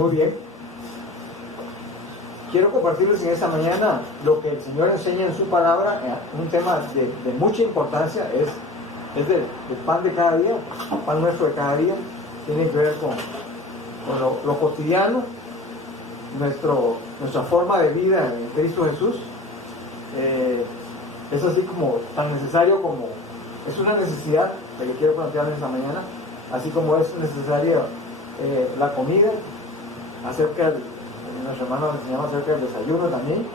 Muy bien. Quiero compartirles en esta mañana lo que el Señor enseña en su palabra, un tema de mucha importancia, es del pan de cada día, el pan nuestro de cada día, tiene que ver con lo cotidiano, nuestra forma de vida en Cristo Jesús. Es así como tan necesario como, es una necesidad la que quiero plantearles esta mañana, así como es necesaria la comida, nuestro hermano enseñaba acerca del desayuno también,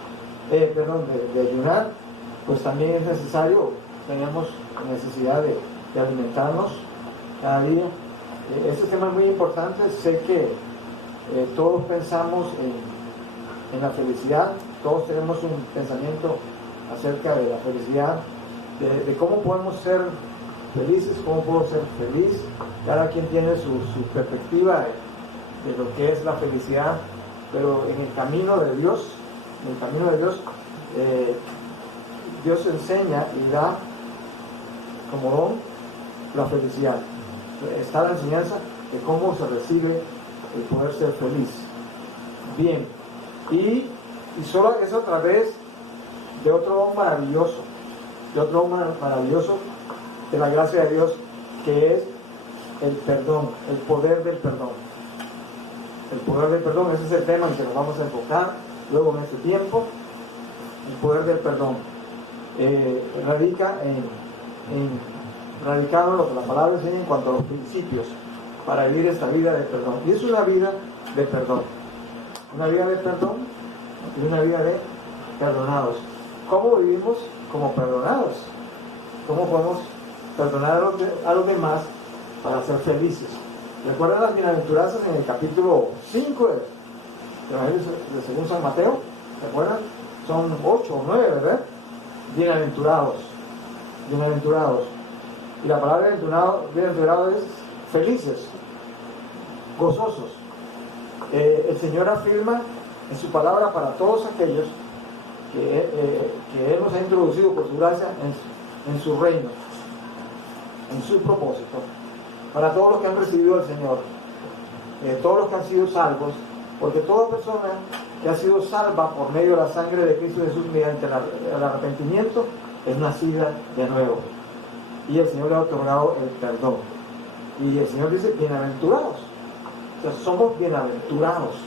de ayunar, pues también es necesario, tenemos necesidad de alimentarnos cada día. Este tema es muy importante. Sé que todos pensamos en la felicidad, todos tenemos un pensamiento acerca de la felicidad, de cómo podemos ser felices, cómo puedo ser feliz. Cada quien tiene su perspectiva de lo que es la felicidad, pero en el camino de Dios, Dios enseña y da como don la felicidad. Está la enseñanza de cómo se recibe el poder ser feliz. Bien, y solo es a través de otro don maravilloso, de la gracia de Dios, que es el perdón, el poder del perdón. El poder del perdón, ese es el tema en que nos vamos a enfocar luego en este tiempo. El poder del perdón radica radicado en lo que la palabra enseña en cuanto a los principios para vivir esta vida de perdón. Y es una vida de perdón. Una vida de perdón y una vida de perdonados. ¿Cómo vivimos como perdonados? ¿Cómo podemos perdonar a los demás para ser felices? ¿Recuerdan las bienaventuranzas en el capítulo 5 del Evangelio de según San Mateo? ¿Recuerdan? Son 8 o 9, ¿verdad? Bienaventurados. Y la palabra bienaventurado es felices, gozosos. El Señor afirma en su palabra para todos aquellos que Él nos ha introducido por su gracia en su reino, en su propósito. Para todos los que han recibido al Señor, todos los que han sido salvos, porque toda persona que ha sido salva por medio de la sangre de Cristo Jesús mediante el arrepentimiento es nacida de nuevo. Y el Señor le ha otorgado el perdón. Y el Señor dice bienaventurados. O sea, somos bienaventurados.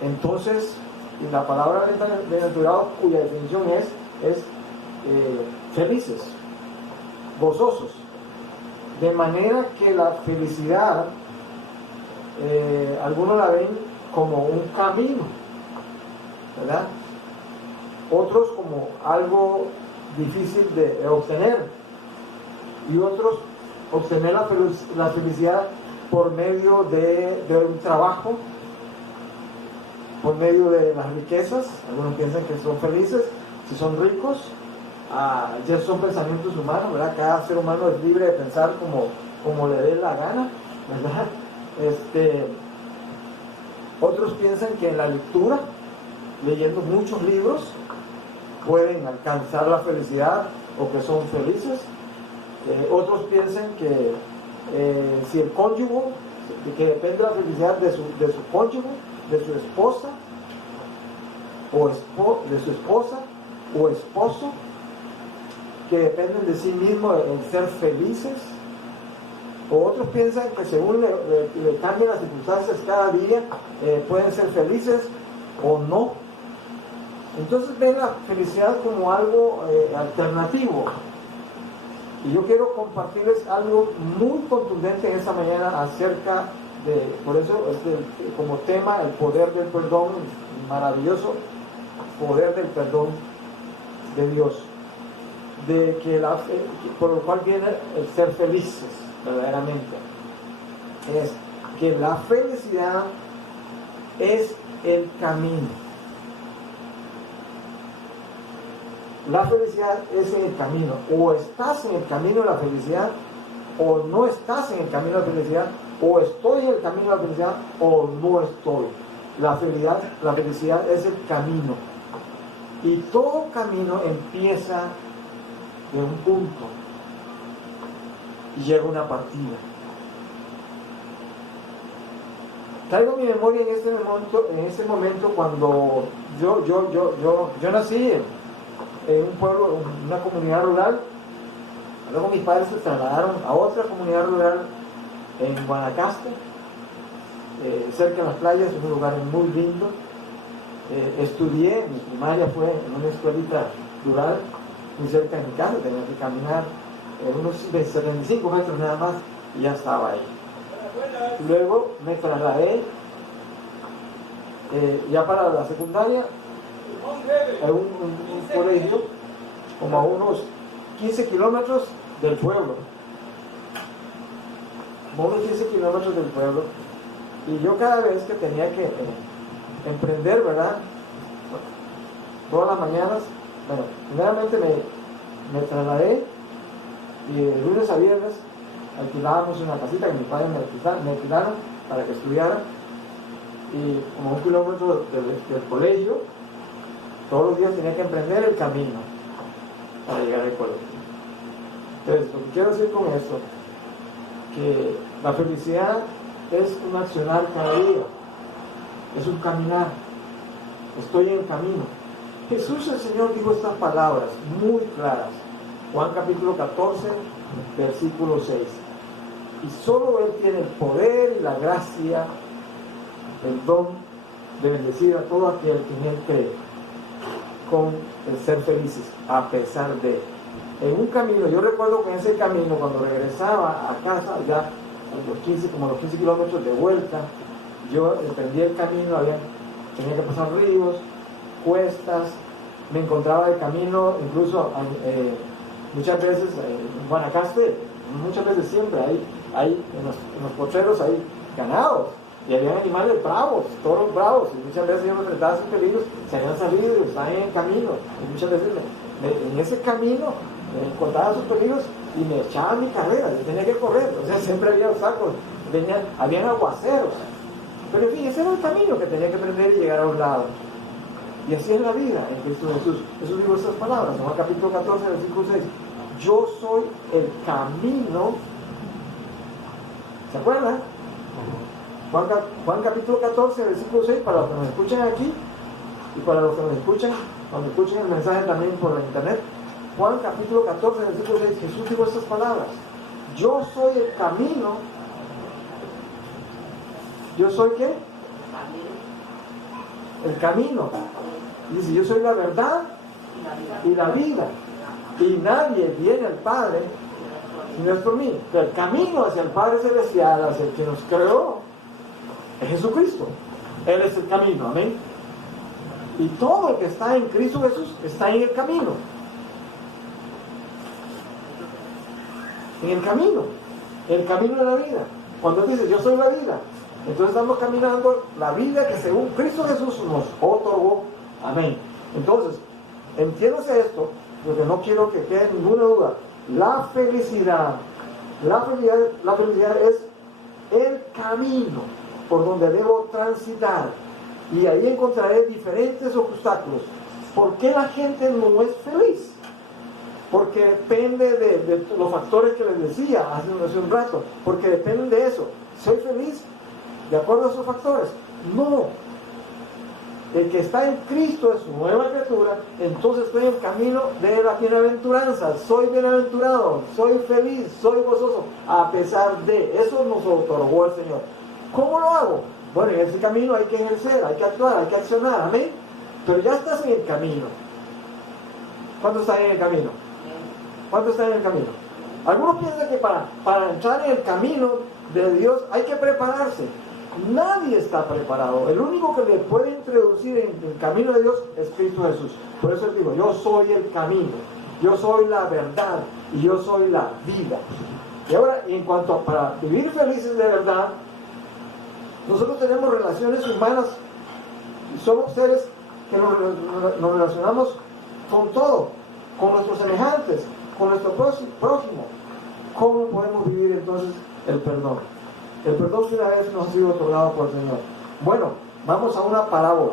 Entonces, la palabra bienaventurados, cuya definición es felices, gozosos. De manera que la felicidad, algunos la ven como un camino, ¿verdad? Otros como algo difícil de obtener, y otros obtener la felicidad por medio de un trabajo, por medio de las riquezas. Algunos piensan que son felices si son ricos. Ya son pensamientos humanos, ¿verdad? Cada ser humano es libre de pensar como le dé la gana, ¿verdad? Otros piensan que en la lectura, leyendo muchos libros, pueden alcanzar la felicidad o que son felices. Otros piensan que si el cónyuge, que depende la felicidad de su cónyuge, de su esposa o esposo, que dependen de sí mismos en ser felices. O otros piensan que según le cambien las circunstancias cada día, pueden ser felices o no. Entonces ven la felicidad como algo alternativo. Y yo quiero compartirles algo muy contundente en esta mañana acerca por eso como tema, el poder del perdón, maravilloso poder del perdón de Dios, por lo cual viene el ser felices verdaderamente. Es que la felicidad es el camino. La felicidad es en el camino. O estás en el camino de la felicidad, o no estás en el camino de la felicidad, o estoy en el camino de la felicidad, o no estoy. La felicidad es el camino. Y todo camino empieza de un punto y llega a una partida. Traigo mi memoria en este momento cuando yo nací en un pueblo, en una comunidad rural. Luego mis padres se trasladaron a otra comunidad rural en Guanacaste, cerca de las playas, un lugar muy lindo. Estudié, mi primaria fue en una escuelita rural, muy cerca de mi casa, tenía que caminar unos 75 metros nada más y ya estaba ahí. Luego me trasladé ya para la secundaria a un colegio como a unos 15 kilómetros del pueblo, como unos 15 kilómetros del pueblo, y yo cada vez que tenía que emprender, ¿verdad? Todas las mañanas, bueno, primeramente me trasladé y de lunes a viernes alquilábamos una casita que mis padres me alquilaron para que estudiara, y como 1 kilómetro del colegio, todos los días tenía que emprender el camino para llegar al colegio. Entonces, lo que quiero decir con esto, que la felicidad es un accionar cada día, es un caminar. Estoy en camino. Jesús el Señor dijo estas palabras muy claras. Juan capítulo 14, versículo 6. Y solo Él tiene el poder y la gracia, el don de bendecir a todo aquel que en Él cree, con el ser felices, a pesar de. En un camino, yo recuerdo que en ese camino, cuando regresaba a casa, ya como los 15 kilómetros de vuelta, yo emprendí el camino, tenía que pasar ríos, cuestas, me encontraba de camino, incluso muchas veces en Guanacaste, muchas veces siempre hay en los potreros hay ganados, y había animales bravos, toros bravos, y muchas veces yo me enfrentaba a esos peligros, se habían salido y estaban en el camino, y muchas veces en ese camino me encontraba esos peligros y me echaba mi carrera, yo tenía que correr, o sea, siempre había obstáculos, habían aguaceros, pero en fin, ese era el camino que tenía que aprender y llegar a un lado. Y así es la vida en Cristo Jesús. Jesús dijo estas palabras en Juan capítulo 14, versículo 6. Yo soy el camino. ¿Se acuerdan? Juan capítulo 14, versículo 6, para los que nos escuchan aquí y para los que nos escuchan, cuando escuchen el mensaje también por la internet. Juan capítulo 14, versículo 6, Jesús dijo estas palabras. Yo soy el camino. ¿Yo soy qué? El camino. Dice, yo soy la verdad y la vida. Y nadie viene al Padre si no es por mí. Pero el camino hacia el Padre Celestial, hacia el que nos creó, es Jesucristo. Él es el camino, amén. Y todo el que está en Cristo Jesús está en el camino. En el camino de la vida. Cuando dice yo soy la vida, entonces estamos caminando la vida que según Cristo Jesús nos otorgó. Amén. Entonces, entiéndase esto, porque no quiero que quede ninguna duda. La felicidad es el camino por donde debo transitar, y ahí encontraré diferentes obstáculos. ¿Por qué la gente no es feliz? Porque depende de los factores que les decía hace un rato, porque dependen de eso. ¿Soy feliz de acuerdo a esos factores? No. El que está en Cristo es nueva criatura, entonces estoy en el camino de la bienaventuranza. Soy bienaventurado, soy feliz, soy gozoso, a pesar de. Eso nos otorgó el Señor. ¿Cómo lo hago? Bueno, en ese camino hay que ejercer, hay que actuar, hay que accionar, amén. Pero ya estás en el camino. ¿Cuántos están en el camino? ¿Cuántos están en el camino? Algunos piensan que para entrar en el camino de Dios hay que prepararse. Nadie está preparado. El único que le puede introducir en el camino de Dios es Cristo Jesús. Por eso digo, yo soy el camino, yo soy la verdad y yo soy la vida. Y ahora, en cuanto a para vivir felices de verdad, nosotros tenemos relaciones humanas y somos seres que nos relacionamos con todo, con nuestros semejantes, con nuestro prójimo. ¿Cómo podemos vivir entonces el perdón? El perdón que una vez nos ha sido otorgado por el Señor. Bueno, vamos a una parábola.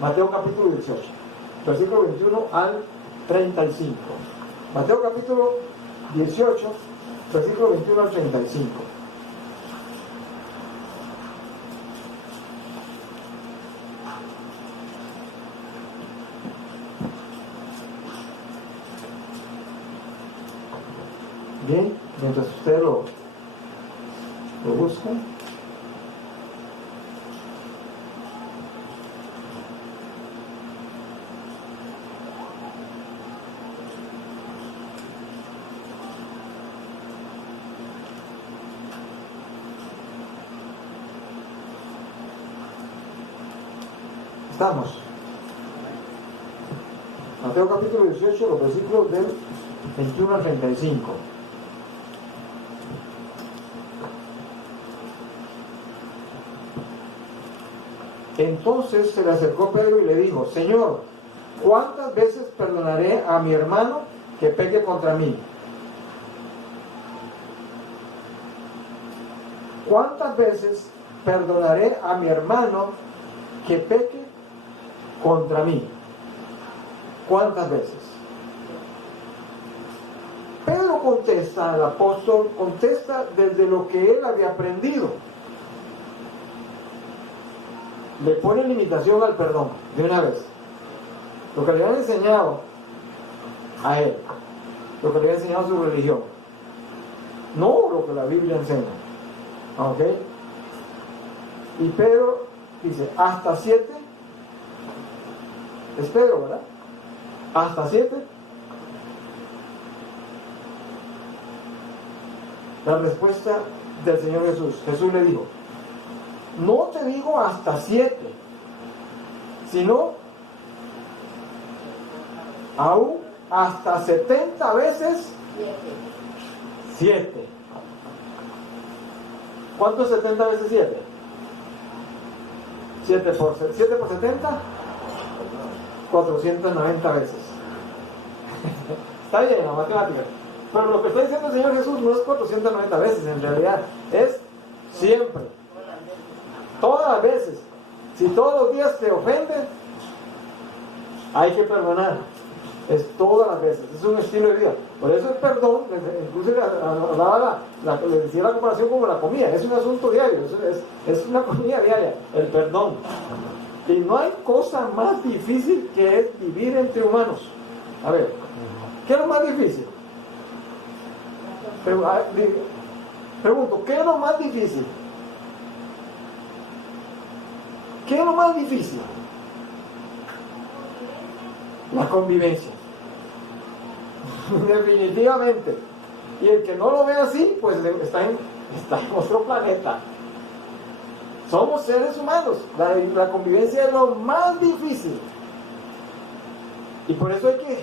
Mateo capítulo 18, versículo 21 al 35. Mateo capítulo 18, versículo 21 al 35. Bien, mientras ustedes lo buscan. Estamos. Mateo capítulo 18, los versículos del 21 al 35. Entonces se le acercó Pedro y le dijo: Señor, ¿cuántas veces perdonaré a mi hermano que peque contra mí? ¿Cuántas veces perdonaré a mi hermano que peque contra mí? ¿Cuántas veces? Pedro contesta, el apóstol contesta desde lo que él había aprendido. Le pone limitación al perdón de una vez. Lo que le habían enseñado a él, lo que le había enseñado su religión, no lo que la Biblia enseña. ¿Ok? Y Pedro dice: hasta 7. Es Pedro, ¿verdad? Hasta 7. La respuesta del Señor Jesús. Jesús le dijo: no te digo hasta 7, sino aún hasta 70 veces 7. ¿Cuánto es 70 veces 7? 7 por 70, 490 veces. Está bien la matemática. Pero lo que está diciendo el Señor Jesús no es 490 veces, en realidad es siempre. Todas las veces. Si todos los días te ofenden, hay que perdonar. Es todas las veces. Es un estilo de vida. Por eso el perdón, incluso le decía la comparación como la comida. Es un asunto diario. Es una comida diaria. El perdón. Y no hay cosa más difícil que es vivir entre humanos. A ver, ¿qué es lo más difícil? Pregunto, ¿qué es lo más difícil? ¿Qué es lo más difícil? La convivencia. Definitivamente. Y el que no lo ve así, pues está en otro planeta. Somos seres humanos. La convivencia es lo más difícil. Y por eso hay que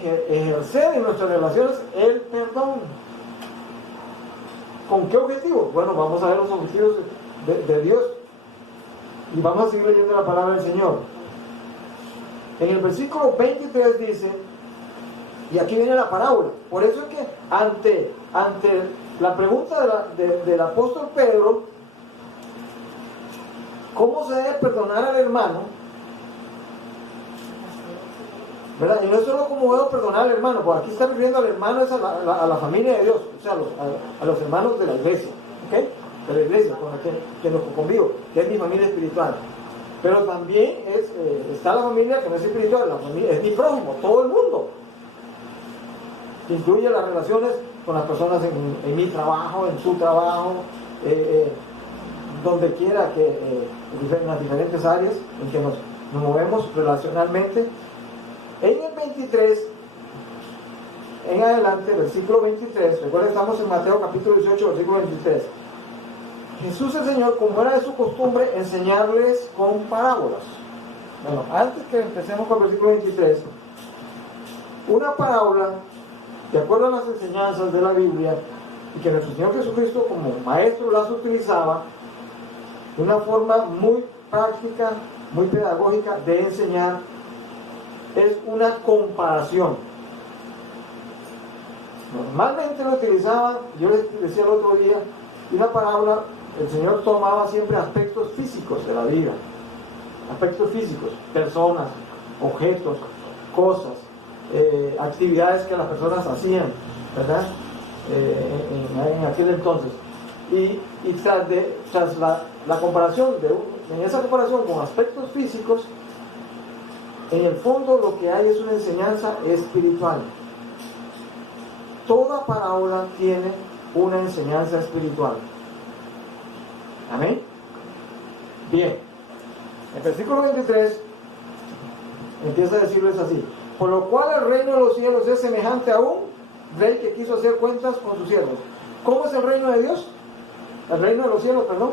ejercer en nuestras relaciones el perdón. ¿Con qué objetivo? Bueno, vamos a ver los objetivos de Dios. Y vamos a seguir leyendo la palabra del Señor. En el versículo 23 dice, y aquí viene la parábola. Por eso es que ante la pregunta del apóstol Pedro, ¿cómo se debe perdonar al hermano? ¿Verdad? Y no es solo cómo debo perdonar al hermano, porque aquí está refiriendo al hermano, es a la familia de Dios, o sea, a los hermanos de la iglesia, ¿ok? De la iglesia con la que nos convivo, que es mi familia espiritual. Pero también está la familia que no es espiritual, la familia es mi prójimo, todo el mundo, que incluye las relaciones con las personas en mi trabajo, en su trabajo, donde quiera en las diferentes áreas en que nos movemos relacionalmente. En el 23 en adelante, versículo 23, recuerden, estamos en Mateo capítulo 18, versículo 23. Jesús el Señor, como era de su costumbre, enseñarles con parábolas. Bueno, antes que empecemos con el versículo 23, una parábola, de acuerdo a las enseñanzas de la Biblia, y que nuestro Señor Jesucristo como maestro las utilizaba, de una forma muy práctica, muy pedagógica de enseñar, es una comparación. Normalmente lo utilizaba, yo les decía el otro día, una parábola, el Señor tomaba siempre aspectos físicos de la vida, aspectos físicos, personas, objetos, cosas, actividades que las personas hacían, ¿verdad? En aquel entonces. Y tras la comparación, en esa comparación con aspectos físicos, en el fondo lo que hay es una enseñanza espiritual. Toda parábola tiene una enseñanza espiritual. Amén. Bien. El versículo 23 empieza a decirles así: por lo cual el reino de los cielos es semejante a un rey que quiso hacer cuentas con sus siervos. ¿Cómo es el reino de Dios? El reino de los cielos, perdón.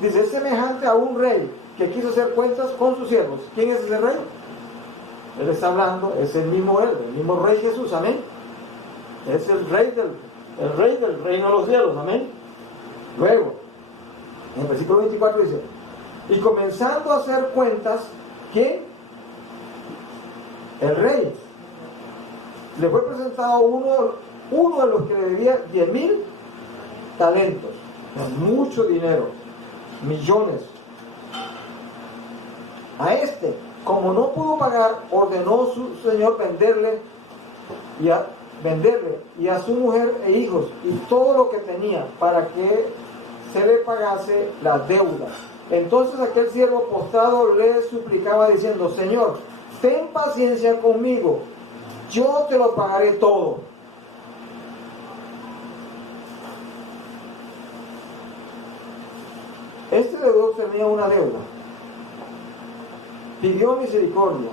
Dice, es semejante a un rey que quiso hacer cuentas con sus siervos. ¿Quién es ese rey? Él está hablando, es el mismo rey Jesús, amén. Es el rey del reino de los cielos, amén. Luego, en el versículo 24 dice, y comenzando a hacer cuentas, ¿quién? El rey. Le fue presentado uno de los que le debía 10,000 talentos, mucho dinero, millones. A este, como no pudo pagar, ordenó su señor venderle y a su mujer e hijos y todo lo que tenía para que se le pagase la deuda. Entonces aquel siervo postrado le suplicaba diciendo, Señor, ten paciencia conmigo, yo te lo pagaré todo. Este deudor tenía una deuda, pidió misericordia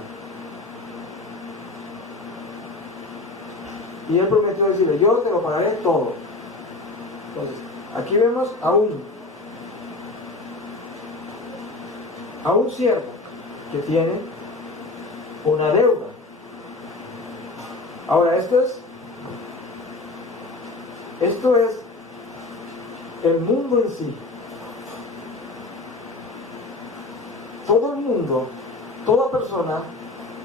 y él prometió decirle, yo te lo pagaré todo. Entonces, aquí vemos a un siervo que tiene una deuda. Ahora, esto es el mundo en sí. Todo el mundo, toda persona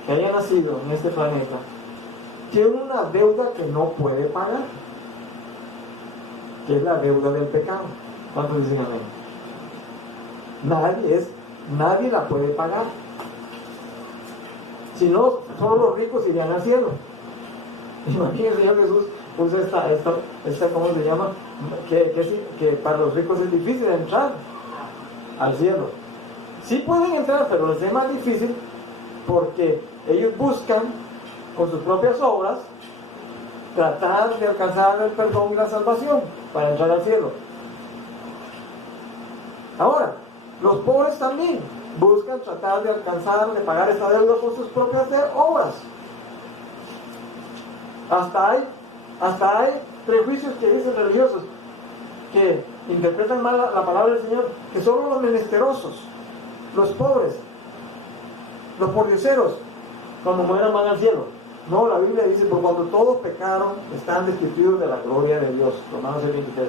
que haya nacido en este planeta, tiene una deuda que no puede pagar, que es la deuda del pecado. ¿Cuántos dicen amén? Nadie la puede pagar. Si no, solo los ricos irían al cielo. Imagínense, el Señor Jesús puso esta ¿cómo se llama? Que para los ricos es difícil entrar al cielo. Sí pueden entrar, pero les es más difícil porque ellos buscan con sus propias obras tratar de alcanzar el perdón y la salvación para entrar al cielo. Ahora, los pobres también buscan tratar de alcanzar, de pagar esta deuda con sus propias obras. Hasta hay prejuicios que dicen religiosos que interpretan mal la palabra del Señor, que solo los menesterosos, los pobres, los pordioseros, cuando mueran van al cielo. No, la Biblia dice, por cuando todos pecaron, están destituidos de la gloria de Dios. Romanos 23.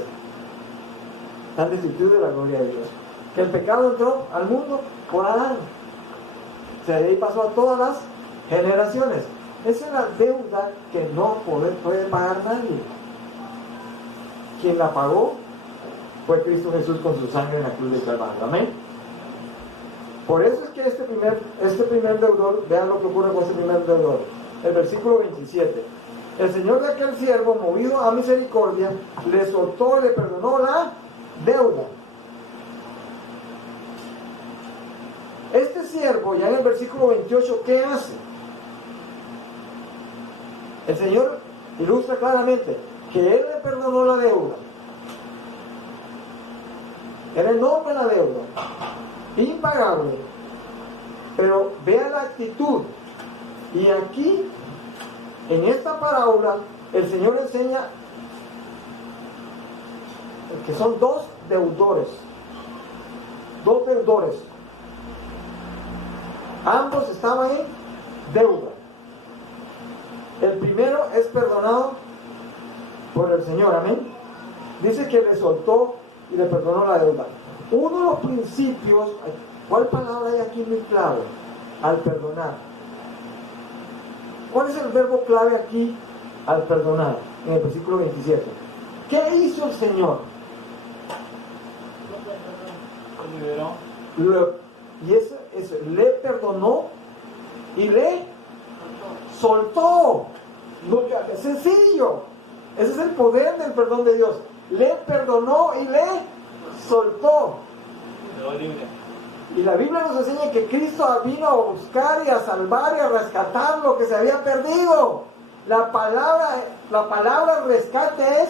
Están destituidos de la gloria de Dios. Que el pecado entró al mundo por Adán. O sea, de ahí pasó a todas las generaciones. Esa es la deuda que no puede pagar nadie. Quien la pagó fue Cristo Jesús con su sangre en la cruz del Calvario. Amén. Por eso es que este primer deudor, vean lo que ocurre con este primer deudor. El versículo 27. El Señor de aquel siervo, movido a misericordia, le soltó y le perdonó la deuda. Este siervo, ya en el versículo 28, ¿qué hace? El Señor ilustra claramente que Él le perdonó la deuda. Era enorme la deuda, impagable. Pero vea la actitud. Y aquí, en esta parábola, el Señor enseña que son dos deudores. Ambos estaban en deuda. El primero es perdonado por el Señor, amén. Dice que le soltó y le perdonó la deuda. Uno de los principios, ¿cuál palabra hay aquí muy clave? Al perdonar. ¿Cuál es el verbo clave aquí? Al perdonar, en el versículo 27. ¿Qué hizo el Señor? Le perdonó y le soltó. Es sencillo. Ese es el poder del perdón de Dios. Le perdonó y le soltó. Y la Biblia nos enseña que Cristo vino a buscar y a salvar y a rescatar lo que se había perdido. La palabra rescate es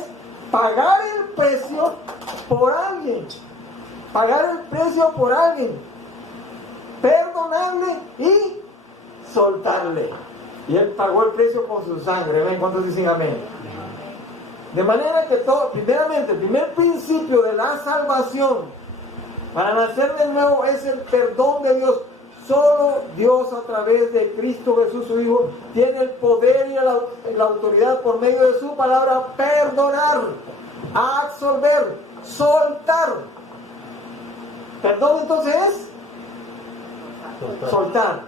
pagar el precio por alguien. Pagar el precio por alguien. Perdonarle y soltarle. Y Él pagó el precio con su sangre. ¿Ven? ¿Cuántos dicen amén? De manera que todo, primeramente, el primer principio de la salvación para nacer de nuevo es el perdón de Dios. Solo Dios, a través de Cristo Jesús su Hijo, tiene el poder y la autoridad por medio de su palabra perdonar, absolver, soltar. Perdón entonces es soltar.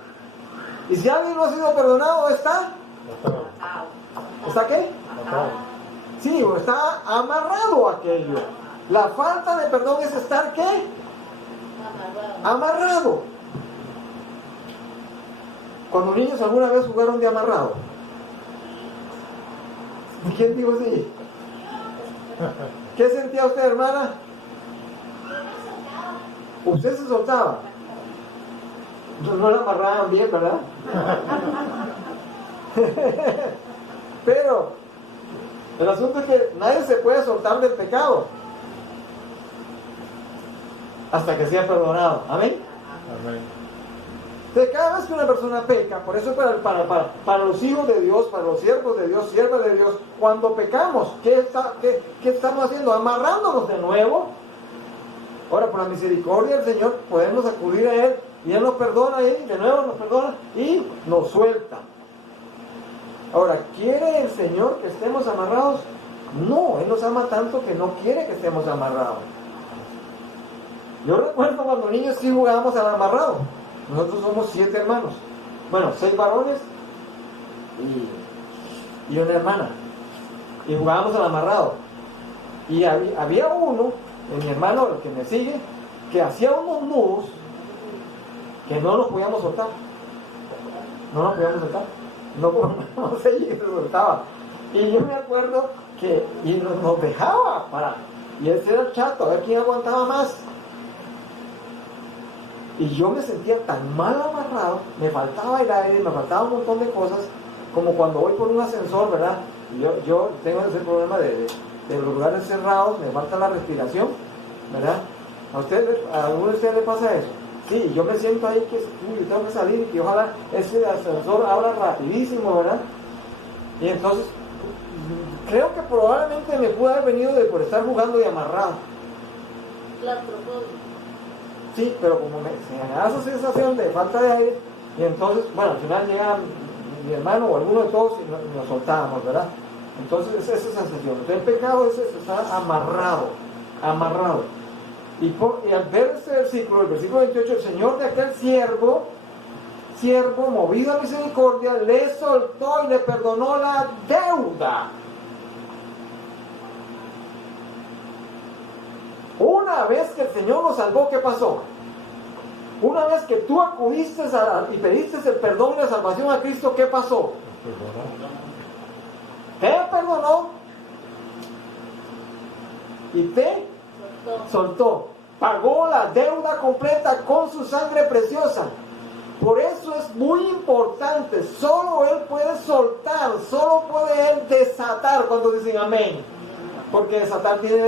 Y si alguien no ha sido perdonado, ¿está? ¿Está qué? Sí, o está amarrado a aquello. La falta de perdón es estar ¿qué? Amarrado. Cuando niños alguna vez jugaron de amarrado. ¿Quién dijo sí? ¿Qué sentía usted, hermana? Usted se soltaba. No la amarraban bien, ¿verdad? Pero el asunto es que nadie se puede soltar del pecado hasta que sea perdonado. ¿Amén? Amén. Entonces, cada vez que una persona peca, por eso para los hijos de Dios, para los siervos de Dios, siervas de Dios, cuando pecamos, ¿qué estamos haciendo? Amarrándonos de nuevo. Ahora, por la misericordia del Señor, podemos acudir a Él y Él nos perdona y de nuevo nos perdona y nos suelta. Ahora, ¿quiere el Señor que estemos amarrados? No, Él nos ama tanto que no quiere que estemos amarrados. Yo recuerdo cuando niños sí jugábamos al amarrado. Nosotros somos 7 hermanos. Bueno, 6 varones y una hermana. Y jugábamos al amarrado. Y había uno, mi hermano, el que me sigue, que hacía unos nudos que no los podíamos soltar. No sé, y se soltaba. Y yo me acuerdo que nos dejaba para. Y ese era el chato, a ver quién aguantaba más. Y yo me sentía tan mal amarrado, me faltaba el aire, me faltaba un montón de cosas, como cuando voy por un ascensor, ¿verdad? Yo tengo ese problema de los lugares cerrados, me falta la respiración, ¿verdad? ¿A alguno de ustedes le pasa eso? Sí, yo me siento ahí que yo tengo que salir y que ojalá ese ascensor abra rapidísimo, ¿verdad? Y entonces, creo que probablemente me pudo haber venido por estar jugando y amarrado. Claustrofobia. Sí, pero como se me da esa sensación de falta de aire, y entonces, bueno, al final llega mi hermano o alguno de todos y nos soltábamos, ¿verdad? Entonces, esa es esa sensación. Entonces, el pecado es estar amarrado. Y al ver ese versículo, el versículo 28, el Señor de aquel siervo, movido a misericordia, le soltó y le perdonó la deuda. Una vez que el Señor nos salvó, ¿qué pasó? Una vez que tú acudiste y pediste el perdón y la salvación a Cristo, ¿qué pasó? Te perdonó y te soltó. Pagó la deuda completa con su sangre preciosa. Por eso es muy importante. Solo Él puede soltar, solo puede Él desatar, cuando dicen amén. Porque desatar tiene que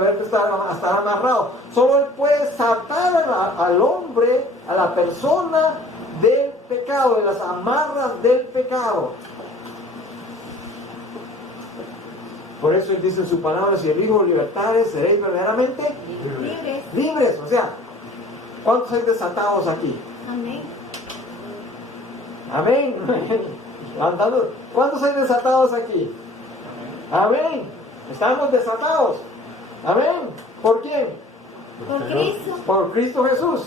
ver que estar amarrado. Solo Él puede desatar al hombre, a la persona del pecado, de las amarras del pecado. Por eso Él dice en su palabra: si el Hijo de libertades, seréis verdaderamente libres. O sea, ¿cuántos hay desatados aquí? Amén. ¿Cuántos hay desatados aquí? Amén. Estamos desatados. Amén. ¿Por quién? Por Cristo. Por Cristo Jesús.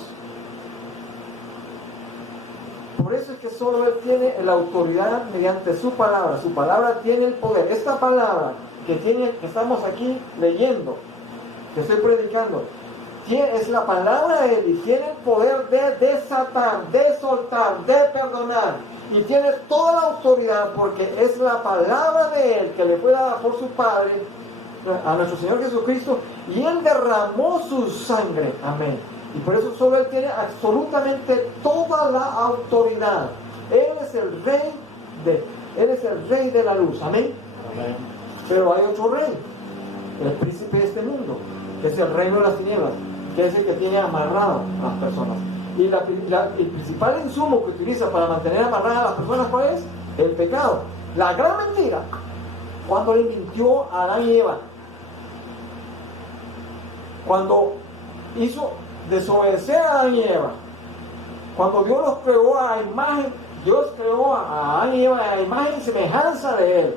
Por eso es que solo Él tiene la autoridad mediante su palabra. Su palabra tiene el poder. Esta palabra que estamos aquí leyendo, que estoy predicando, es la palabra de Él y tiene el poder de desatar, de soltar, de perdonar. Y tiene toda la autoridad porque es la palabra de Él que le fue dada por su Padre a nuestro Señor Jesucristo, y Él derramó su sangre. Amén. Y por eso solo Él tiene absolutamente toda la autoridad. Él es el rey de la luz. Amén. Amén. Pero hay otro rey. el príncipe de este mundo, que es el reino de las tinieblas, que es el que tiene amarrado a las personas. Y el principal insumo que utiliza para mantener amarradas a las personas, ¿cuál es? El pecado. La gran mentira, cuando le mintió a Adán y Eva, cuando hizo desobedecer a Adán y Eva, cuando Dios los creó a imagen, Dios creó a Adán y Eva a imagen y semejanza de Él.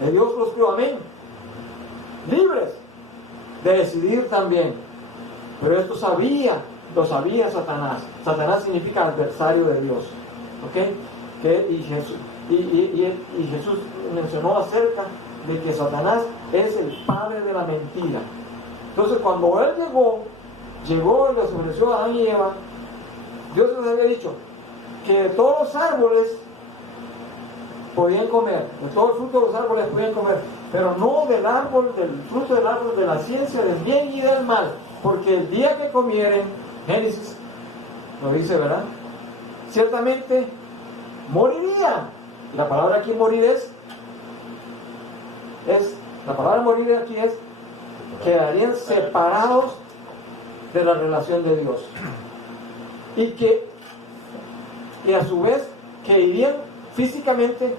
De Dios los creó, amén. Libres de decidir también. Pero esto lo sabía Satanás. Satanás significa adversario de Dios. ¿Ok? Y Jesús mencionó acerca de que Satanás es el padre de la mentira. Entonces cuando Él llegó y les ofreció a Adán y Eva, Dios les había dicho que de todos los árboles podían comer, de todo el fruto de los árboles podían comer, pero no del fruto del árbol de la ciencia del bien y del mal, porque el día que comieren, Génesis lo dice, ¿verdad? Ciertamente morirían. Y la palabra aquí morir la palabra morir aquí es quedarían separados de la relación de Dios, y a su vez que irían físicamente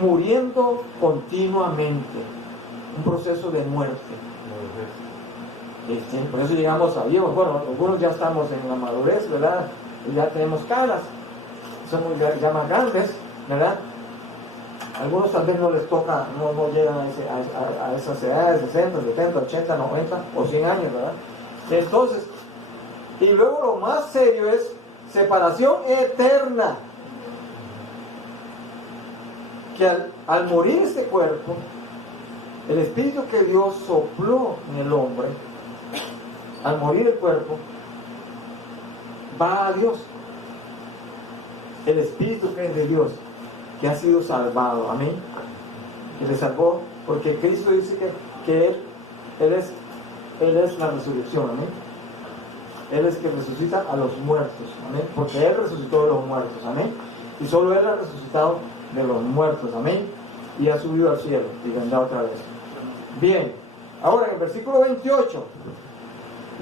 muriendo continuamente, un proceso de muerte. Por eso llegamos a viejos. Bueno, algunos ya estamos en la madurez, ¿verdad? Y ya tenemos canas, somos ya más grandes, ¿verdad? Algunos tal vez no les toca, no llegan a esas edades, 60, 70, 80, 90 o 100 años, ¿verdad? Entonces, y luego lo más serio es separación eterna. Que al morir este cuerpo, el espíritu que Dios sopló en el hombre, al morir el cuerpo, va a Dios. El espíritu que es de Dios, que ha sido salvado, amén, que le salvó, porque Cristo dice que Él es la resurrección, amén. Él es que resucita a los muertos, amén, porque Él resucitó de los muertos, amén, y solo Él ha resucitado de los muertos, amén, y ha subido al cielo y vendrá otra vez. Bien, ahora en el versículo 28,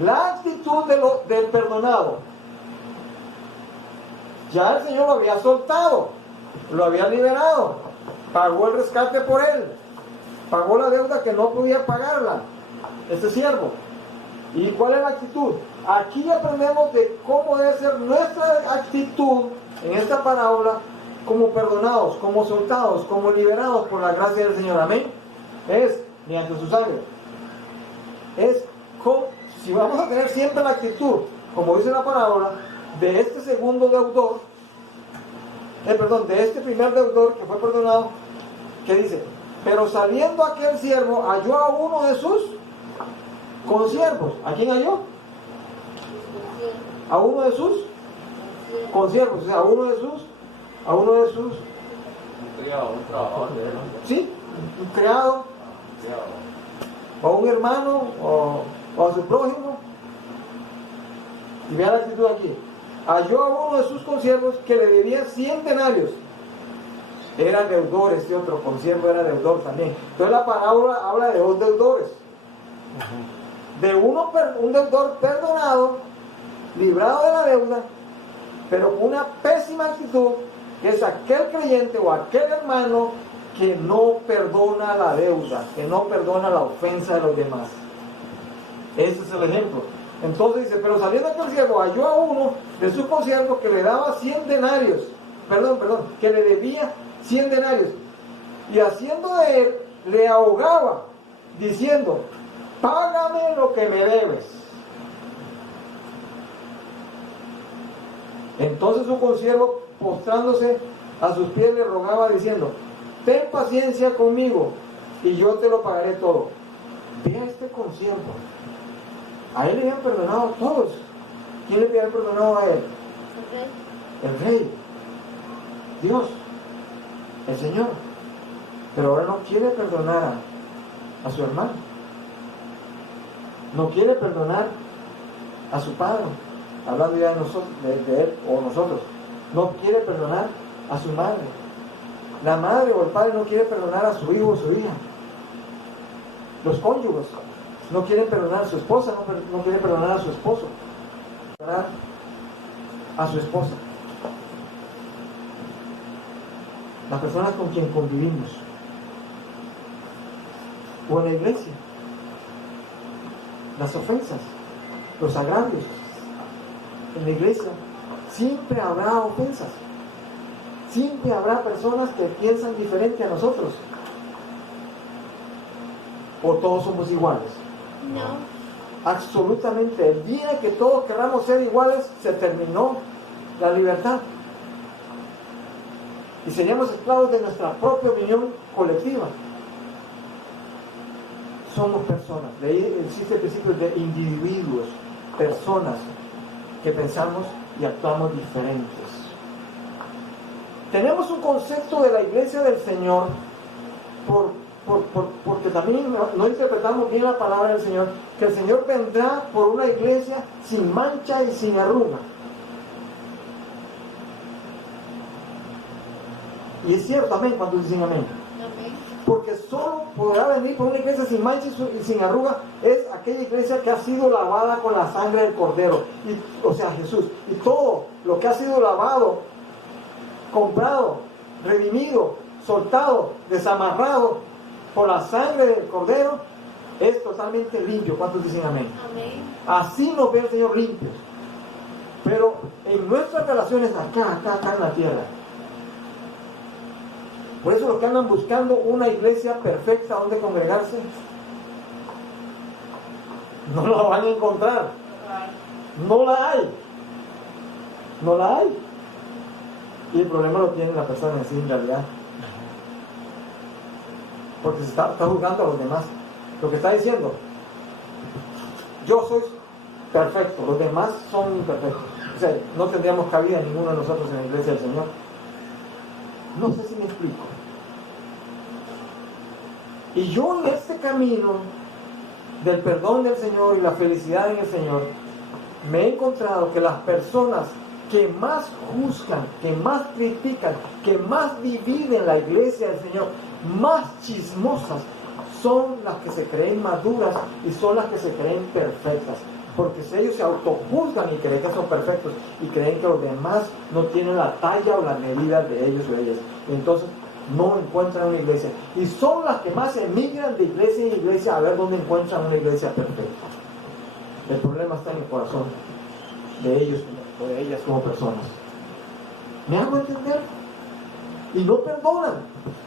la actitud del perdonado. Ya el Señor lo había soltado, lo había liberado, pagó el rescate por él, pagó la deuda que no podía pagarla, este siervo. ¿Y cuál es la actitud? Aquí aprendemos de cómo debe ser nuestra actitud en esta parábola, como perdonados, como soltados, como liberados por la gracia del Señor, amén. Es mediante su sangre. Si vamos a tener siempre la actitud, como dice la parábola, de este segundo deudor, de este primer deudor que fue perdonado, que dice, pero saliendo aquel siervo halló a uno de sus consiervos. ¿A quién halló? A uno de sus consiervos, o sea, a uno de sus un trabajador, sí, un criado, o a un hermano, o a su prójimo. Y vean la actitud aquí. Halló a uno de sus consiervos que le debía 100 denarios. Era deudor, este otro consiervo era deudor también. Entonces la parábola habla de dos deudores. De un deudor perdonado, librado de la deuda, pero con una pésima actitud, que es aquel creyente o aquel hermano que no perdona la deuda, que no perdona la ofensa de los demás. Ese es el ejemplo. Entonces dice, pero saliendo aquel siervo halló a uno de sus consiervos que le daba 100 denarios, que le debía 100 denarios, y haciendo de él, le ahogaba, diciendo, págame lo que me debes. Entonces su consiervo, postrándose a sus pies, le rogaba diciendo, ten paciencia conmigo y yo te lo pagaré todo. Ve a este consiervo. A él le habían perdonado a todos. ¿Quién le había perdonado a él? El rey. Dios. El Señor. Pero ahora no quiere perdonar a su hermano. No quiere perdonar a su padre. Hablando ya de nosotros, de él o nosotros. No quiere perdonar a su madre. La madre o el padre no quiere perdonar a su hijo o su hija. Los cónyuges no quieren perdonar a su esposa, no quieren perdonar a su esposo, perdonar a su esposa. Las personas con quien convivimos, o en la iglesia, las ofensas, los agravios. En la iglesia siempre habrá ofensas, siempre habrá personas que piensan diferente a nosotros. ¿O todos somos iguales? No. Absolutamente. El día que todos queramos ser iguales, se terminó la libertad. Y seríamos esclavos de nuestra propia opinión colectiva. Somos personas. De ahí existe el principio de individuos, personas que pensamos y actuamos diferentes. Tenemos un concepto de la iglesia del Señor porque también no interpretamos bien la palabra del Señor, que el Señor vendrá por una iglesia sin mancha y sin arruga. Y es cierto, amén, cuando dicen amén. Amén. Porque solo podrá venir por una iglesia sin mancha y sin arruga es aquella iglesia que ha sido lavada con la sangre del Cordero, o sea, Jesús. Y todo lo que ha sido lavado, comprado, redimido, soltado, desamarrado por la sangre del Cordero, es totalmente limpio. ¿Cuántos dicen amén? Amén. Así nos ve el Señor limpios. Pero en nuestras relaciones acá en la tierra, por eso los que andan buscando una iglesia perfecta donde congregarse, no la van a encontrar. No la hay. No la hay. Y el problema lo tiene la persona en sí, en realidad. Porque se está juzgando a los demás. Lo que está diciendo, yo soy perfecto, los demás son imperfectos. O sea, no tendríamos cabida ninguno de nosotros en la iglesia del Señor. No sé si me explico. Y yo en este camino del perdón del Señor y la felicidad en el Señor, me he encontrado que las personas que más juzgan, que más critican, que más dividen la iglesia del Señor, más chismosas, son las que se creen maduras y son las que se creen perfectas. Porque si ellos se autojuzgan y creen que son perfectos y creen que los demás no tienen la talla o la medida de ellos o ellas, entonces no encuentran una iglesia. Y son las que más emigran de iglesia en iglesia a ver dónde encuentran una iglesia perfecta. El problema está en el corazón de ellos o de ellas como personas. ¿Me hago entender? Y no perdonan.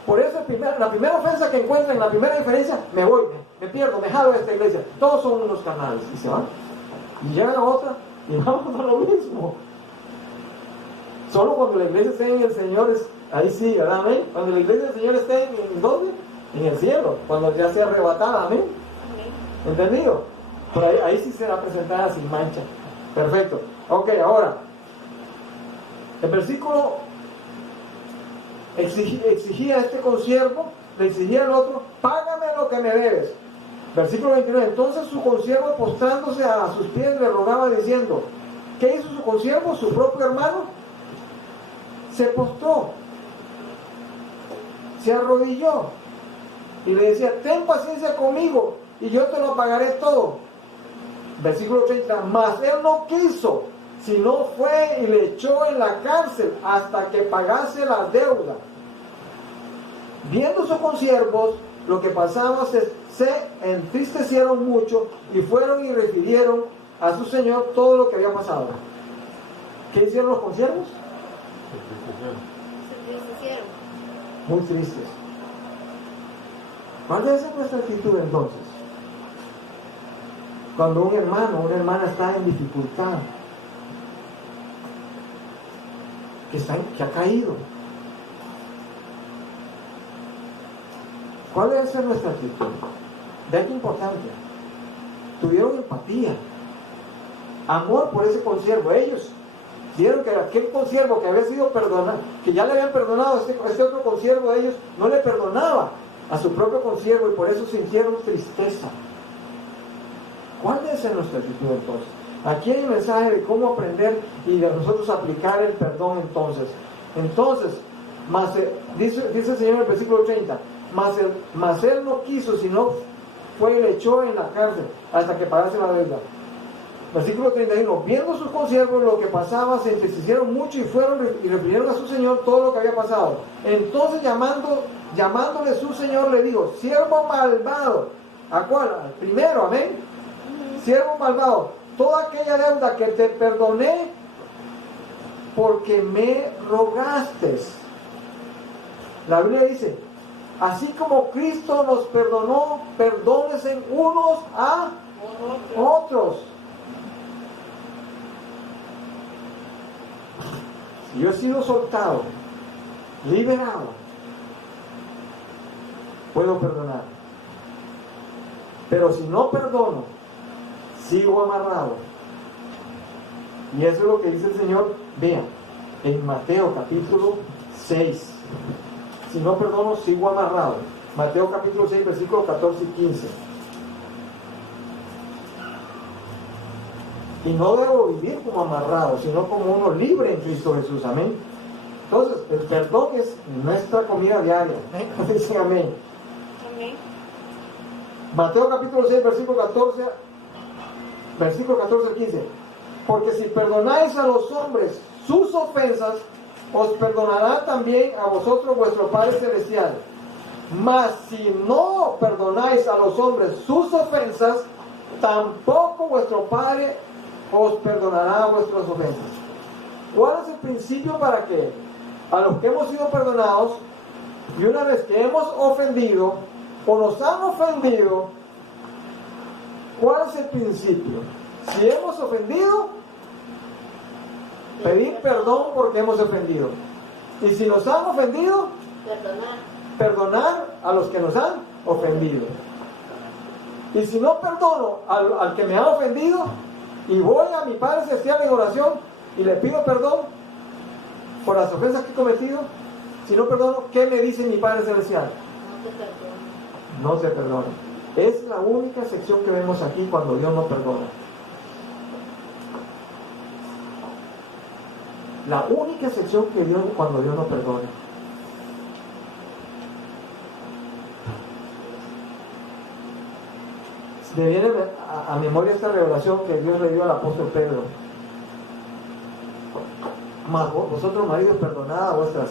Por eso la primera ofensa que encuentran, la primera diferencia, me voy, me pierdo, me jalo de esta iglesia. Todos son unos canales y se van. Y llegan a otra y vamos a lo mismo. Solo cuando la iglesia esté en el Señor, ahí sí, ¿verdad? Amén. Cuando la iglesia del Señor esté en ¿dónde? En el cielo. Cuando ya sea arrebatada, amén. ¿Entendido? Por ahí sí será presentada sin mancha. Perfecto. Ok, ahora, el versículo exigía a este consiervo, le exigía al otro, págame lo que me debes. Versículo 29, entonces su consiervo postrándose a sus pies le rogaba diciendo, ¿qué hizo su consiervo? Su propio hermano se postró, se arrodilló y le decía, ten paciencia conmigo y yo te lo pagaré todo. Versículo 30, mas él no quiso, sino fue y le echó en la cárcel hasta que pagase la deuda. Viendo sus consiervos lo que pasaba, se entristecieron mucho y fueron y refirieron a su señor todo lo que había pasado. ¿Qué hicieron los consiervos? Se entristecieron. Muy tristes. ¿Cuál debe ser nuestra actitud entonces? Cuando un hermano o una hermana está en dificultad, que ha caído, ¿cuál debe ser nuestra actitud? Vean qué importante. Tuvieron empatía, amor por ese consiervo. Ellos vieron que aquel consiervo que había sido perdonado, que ya le habían perdonado a este otro consiervo de ellos, no le perdonaba a su propio consiervo y por eso sintieron tristeza. ¿Cuál debe ser nuestra actitud entonces? Aquí hay un mensaje de cómo aprender y de nosotros aplicar el perdón entonces. Entonces, dice el Señor en el versículo 30, mas él no quiso, sino fue y le echó en la cárcel hasta que pagase la deuda. Versículo 31. Viendo sus consiervos lo que pasaba, se entristecieron mucho y fueron y refirieron a su señor todo lo que había pasado. Entonces llamándole su señor le dijo: siervo malvado. ¿A cuál? Al primero, amén. Siervo malvado, toda aquella deuda que te perdoné porque me rogaste. La Biblia dice: así como Cristo nos perdonó, perdónense unos a otros. Si yo he sido soltado, liberado, puedo perdonar. Pero si no perdono, sigo amarrado. Y eso es lo que dice el Señor. Vean, en Mateo capítulo 6. Si no perdono, sigo amarrado. Mateo capítulo 6, versículos 14 y 15. Y no debo vivir como amarrado, sino como uno libre en Cristo Jesús. Amén. Entonces, el perdón es nuestra comida diaria. Dicen amén. Amén. Mateo capítulo 6, versículo 14 al 15. Porque si perdonáis a los hombres sus ofensas, os perdonará también a vosotros vuestro Padre Celestial. Mas si no perdonáis a los hombres sus ofensas, tampoco vuestro Padre os perdonará vuestras ofensas. ¿Cuál es el principio para que a los que hemos sido perdonados y una vez que hemos ofendido o nos han ofendido, cuál es el principio? Si hemos ofendido, pedir perdón porque hemos ofendido. Y si nos han ofendido, perdonar a los que nos han ofendido. Y si no perdono al que me ha ofendido y voy a mi Padre Celestial en oración y le pido perdón por las ofensas que he cometido, si no perdono, ¿qué me dice mi Padre Celestial? No te perdona. Es la única sección que vemos aquí cuando Dios no perdona. La única sección que Dios cuando Dios no perdona. Me viene a memoria esta revelación que Dios le dio al apóstol Pedro. Mas vosotros maridos, perdonad a vuestras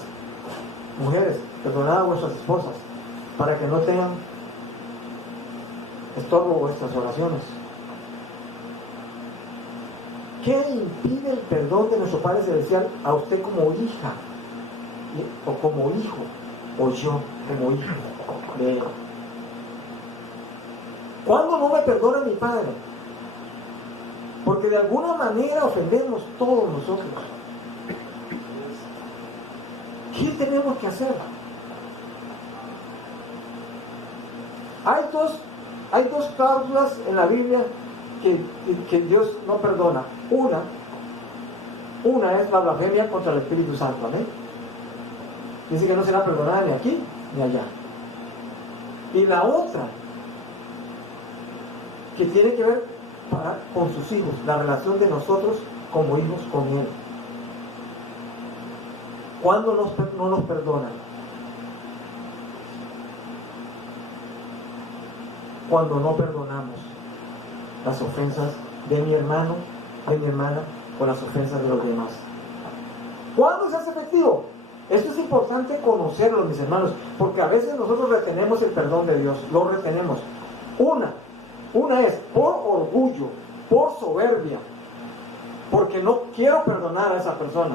mujeres, perdonad a vuestras esposas, para que no tengan estorbo vuestras oraciones. ¿Qué impide el perdón de nuestro Padre Celestial a usted como hija, o como hijo, o yo como hijo de Él? ¿Cuándo no me perdona mi Padre? Porque de alguna manera ofendemos todos nosotros. ¿Qué tenemos que hacer? Hay dos cláusulas en la Biblia que Dios no perdona. Una es la blasfemia contra el Espíritu Santo. ¿Amén? Dice que no será perdonada ni aquí ni allá. Y la otra, que tiene que ver con sus hijos, la relación de nosotros como hijos con Él. ¿Cuándo no nos perdonan? Cuando no perdonamos las ofensas de mi hermano, de mi hermana, o las ofensas de los demás. ¿Cuándo se hace efectivo? Esto es importante conocerlo, mis hermanos, porque a veces nosotros retenemos el perdón de Dios, lo retenemos. Una es por orgullo, por soberbia, porque no quiero perdonar a esa persona.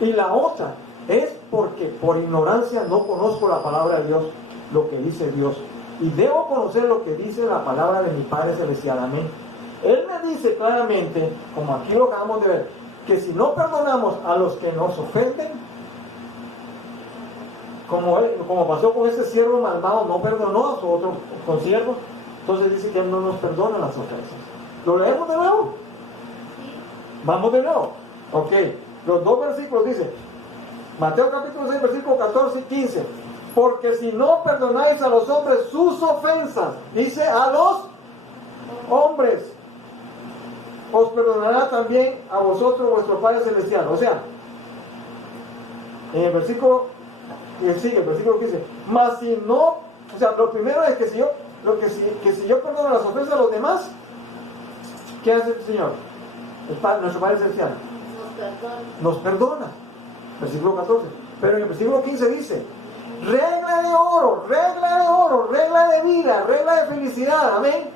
Y la otra es porque por ignorancia no conozco la palabra de Dios, lo que dice Dios. Y debo conocer lo que dice la palabra de mi Padre Celestial. Amén. Él me dice claramente, como aquí lo acabamos de ver, que si no perdonamos a los que nos ofenden, como pasó con ese siervo malvado, no perdonó a su otro consiervo, entonces dice que Él no nos perdona las ofensas. ¿Lo leemos de nuevo? Vamos de nuevo. Ok, los dos versículos dicen, Mateo capítulo 6, versículos 14 y 15. Porque si no perdonáis a los hombres sus ofensas, dice a los hombres, os perdonará también a vosotros vuestro Padre Celestial. O sea, en el versículo que sigue, el versículo 15, mas si no, o sea, lo primero es que si yo que si yo perdono las ofensas a los demás, ¿qué hace el Señor? Nuestro Padre Celestial nos perdona. Versículo 14. Pero en el versículo 15 dice: regla de oro, regla de vida, regla de felicidad. Amén.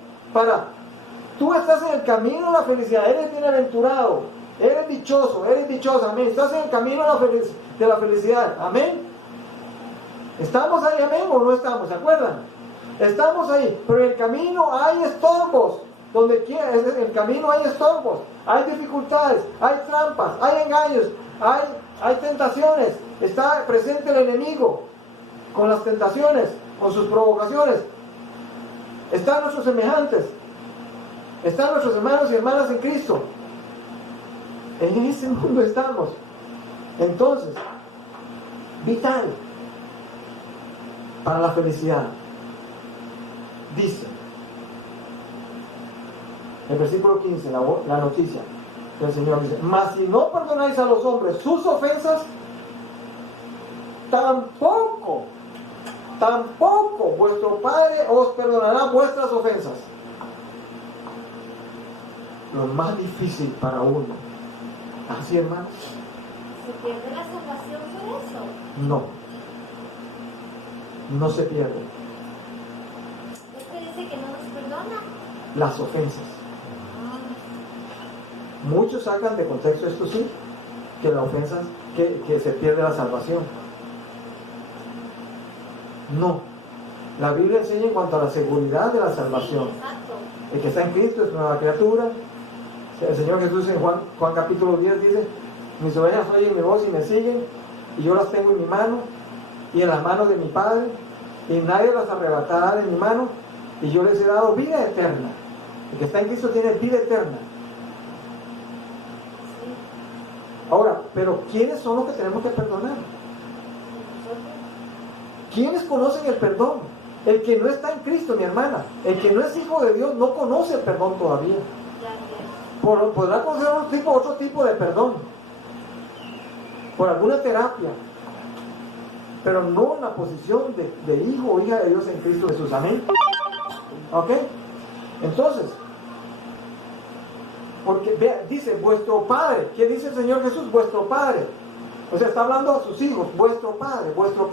Tú estás en el camino de la felicidad, eres bienaventurado, eres dichoso, eres dichosa. Amén. Estás en el camino de la felicidad. Amén. ¿Estamos ahí, amén, o no estamos? ¿Se acuerdan? Estamos ahí, pero en el camino hay estorbos. Donde quiera, en el camino hay estorbos, hay dificultades, hay trampas, hay engaños, hay tentaciones. Está presente el enemigo con las tentaciones, con sus provocaciones. Están nuestros semejantes, están nuestros hermanos y hermanas en Cristo. En ese mundo estamos. Entonces, vital para la felicidad. Dice el versículo 15, la noticia del Señor dice: mas si no perdonáis a los hombres sus ofensas, tampoco vuestro Padre os perdonará vuestras ofensas. Lo más difícil para uno. ¿Así, hermanos? ¿Se pierde la salvación por eso? No se pierde. Usted dice que no nos perdona. Las ofensas. Muchos sacan de contexto esto, sí, que la ofensa, que se pierde la salvación. No. La Biblia enseña en cuanto a la seguridad de la salvación. Sí, exacto. El que está en Cristo es nueva criatura. El Señor Jesús en Juan capítulo 10 dice: mis ovejas oyen mi voz y me siguen, y yo las tengo en mi mano y en las manos de mi Padre, y nadie las arrebatará de mi mano, y yo les he dado vida eterna. El que está en Cristo tiene vida eterna. Ahora, pero ¿quiénes son los que tenemos que perdonar? ¿Quiénes conocen el perdón? El que no está en Cristo, mi hermana. El que no es hijo de Dios no conoce el perdón todavía. Podrá conocer otro tipo de perdón, por alguna terapia, pero no en la posición de hijo o hija de Dios en Cristo Jesús. Amén. ¿Ok? Entonces, porque dice vuestro Padre. ¿Qué dice el Señor Jesús? Vuestro Padre. O sea, está hablando a sus hijos. Vuestro Padre. Vuestro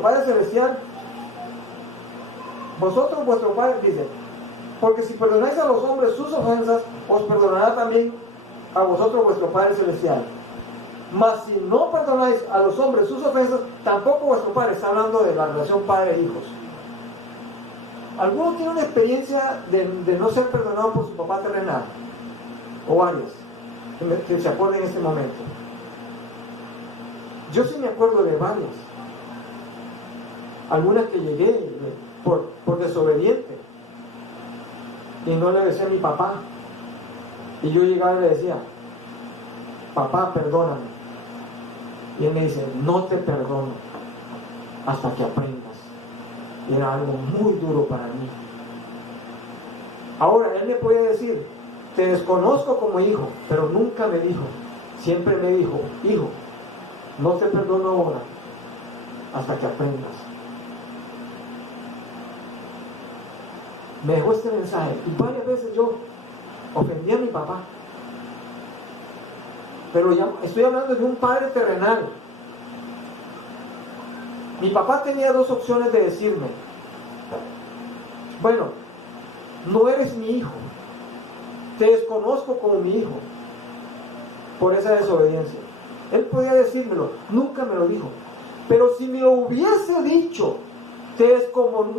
Padre Celestial. Vosotros, vuestro Padre, dice: porque si perdonáis a los hombres sus ofensas, os perdonará también a vosotros vuestro Padre Celestial. Mas si no perdonáis a los hombres sus ofensas, tampoco vuestro Padre. Está hablando de la relación padre-hijos. ¿Alguno tiene una experiencia de no ser perdonado por su papá terrenal? O varias, que se acuerden en este momento. Yo sí me acuerdo de varias. Algunas que llegué por desobediente y no le decía a mi papá, y yo llegaba y le decía: papá, perdóname. Y él me dice: no te perdono hasta que aprendas. Y era algo muy duro para mí. Ahora, él me puede decir: te desconozco como hijo, pero nunca me dijo. Siempre me dijo: hijo, no te perdono ahora hasta que aprendas. Me dejó este mensaje, y varias veces yo ofendí a mi papá. Pero ya estoy hablando de un padre terrenal. Mi papá tenía dos opciones de decirme: bueno, no eres mi hijo, te desconozco como mi hijo por esa desobediencia. Él podía decírmelo, nunca me lo dijo. Pero si me lo hubiese dicho: te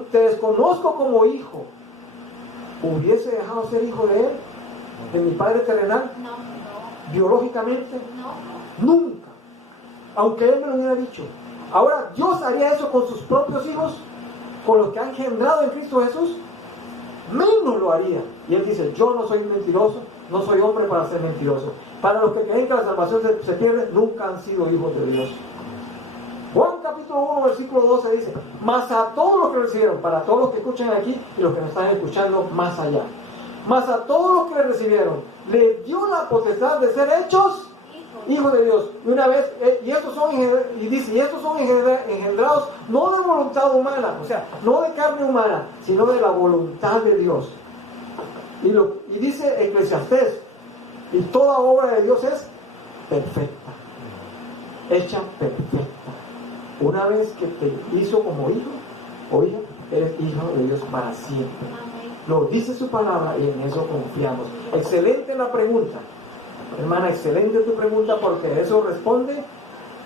desconozco como hijo, ¿hubiese dejado ser hijo de él? ¿De mi padre terrenal? No. ¿Biológicamente? No. Nunca. Aunque él me lo hubiera dicho. Ahora, ¿Dios haría eso con sus propios hijos? ¿Con los que ha engendrado en Cristo Jesús? Menos lo haría. Y él dice: yo no soy mentiroso, no soy hombre para ser mentiroso. Para los que creen que la salvación se pierde, nunca han sido hijos de Dios. Juan capítulo 1, versículo 12 dice: mas a todos los que recibieron, para todos los que escuchan aquí y los que nos están escuchando más allá, mas a todos los que le recibieron, les dio la potestad de ser hechos Hijos de Dios. Y una vez, y estos son engendrados no de voluntad humana, o sea, no de carne humana, sino de la voluntad de Dios. Y dice Eclesiastés, y toda obra de Dios es perfecta, hecha perfecta. Una vez que te hizo como hijo o hija, eres hijo de Dios para siempre. Lo dice su palabra y en eso confiamos. Excelente la pregunta, hermana, excelente tu pregunta, porque eso responde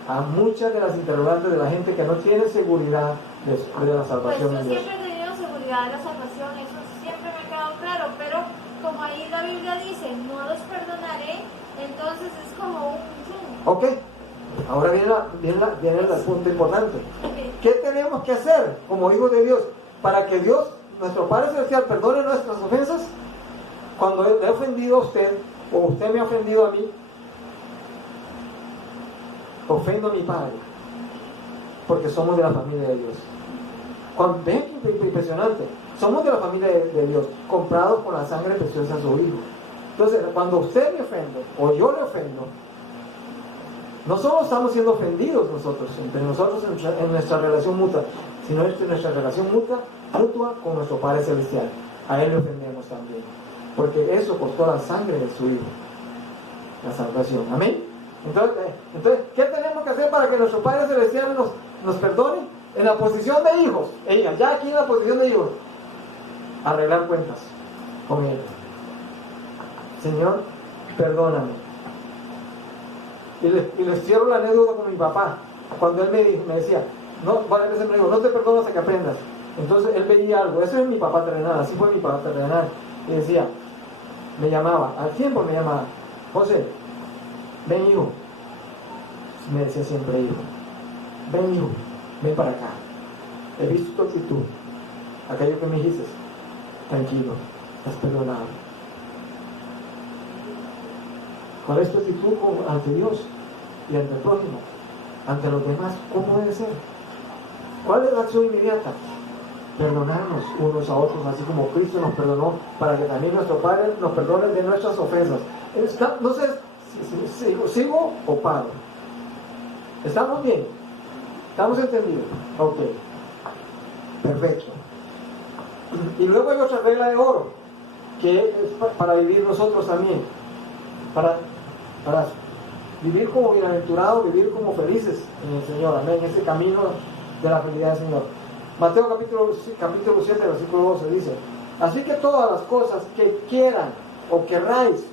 a muchas de las interrogantes de la gente que no tiene seguridad de la salvación pues de yo Dios. siempre he tenido seguridad de la salvación, eso siempre me ha quedado claro, pero como ahí la Biblia dice, no los perdonaré, entonces es como un... Ok, ahora viene el punto importante. ¿Qué tenemos que hacer como hijos de Dios para que Dios, nuestro Padre Celestial, perdone nuestras ofensas? Cuando le he ofendido a usted, o usted me ha ofendido a mí, ofendo a mi Padre, porque somos de la familia de Dios. Ven qué impresionante, somos de la familia de Dios, comprados con la sangre preciosa de su Hijo. Entonces, cuando usted me ofende, o yo le ofendo, no solo estamos siendo ofendidos nosotros, entre nosotros en nuestra relación mutua, sino en nuestra relación mutua con nuestro Padre Celestial. A Él le ofendemos también, porque eso costó la sangre de su Hijo, la salvación. Amén. Entonces, ¿qué tenemos que hacer para que nuestro Padre Celestial nos perdone? En la posición de hijos, ya aquí en la posición de hijos, arreglar cuentas con Él. Señor, perdóname. Y les cierro la anécdota con mi papá. Cuando él me decía, varias veces me dijo, no te perdono hasta que aprendas. Entonces él veía algo, eso es mi papá terrenal, así fue mi papá terrenal. Y decía, me llamaba, al tiempo me llamaba, José, ven hijo. Me decía siempre hijo, ven hijo, ven para acá. He visto tu actitud, aquello que me dijiste, tranquilo, estás perdonado. ¿Cuál es tu actitud ante Dios y ante el prójimo? Ante los demás, ¿cómo debe ser? ¿Cuál es la acción inmediata? Perdonarnos unos a otros, así como Cristo nos perdonó, para que también nuestro Padre nos perdone de nuestras ofensas. No sé si sigo o paro. ¿Estamos bien? ¿Estamos entendidos? Ok. Perfecto. Y luego hay otra regla de oro, que es para vivir nosotros también. Para vivir como bienaventurados, vivir como felices en el Señor, amén, en ese camino de la felicidad del Señor. Mateo capítulo 7, versículo 12 dice, así que todas las cosas que quieran o querráis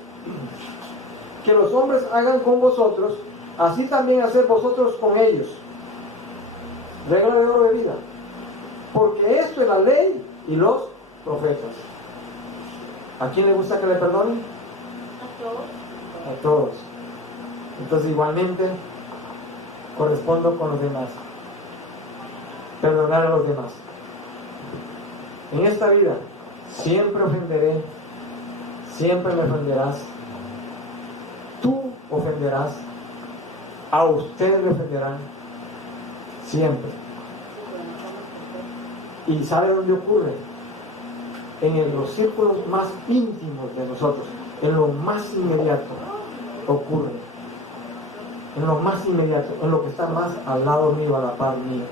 que los hombres hagan con vosotros, así también haced vosotros con ellos. Regla de oro de vida. Porque esto es la ley y los profetas. ¿A quién le gusta que le perdonen? A todos. A todos. Entonces igualmente correspondo con los demás. Perdonar a los demás. En esta vida siempre ofenderé, siempre me ofenderás, tú ofenderás, a usted le ofenderán, siempre. ¿Y sabe dónde ocurre? En los círculos más íntimos de nosotros, en lo más inmediato ocurre. En lo más inmediato, en lo que está más al lado mío, a la par mía.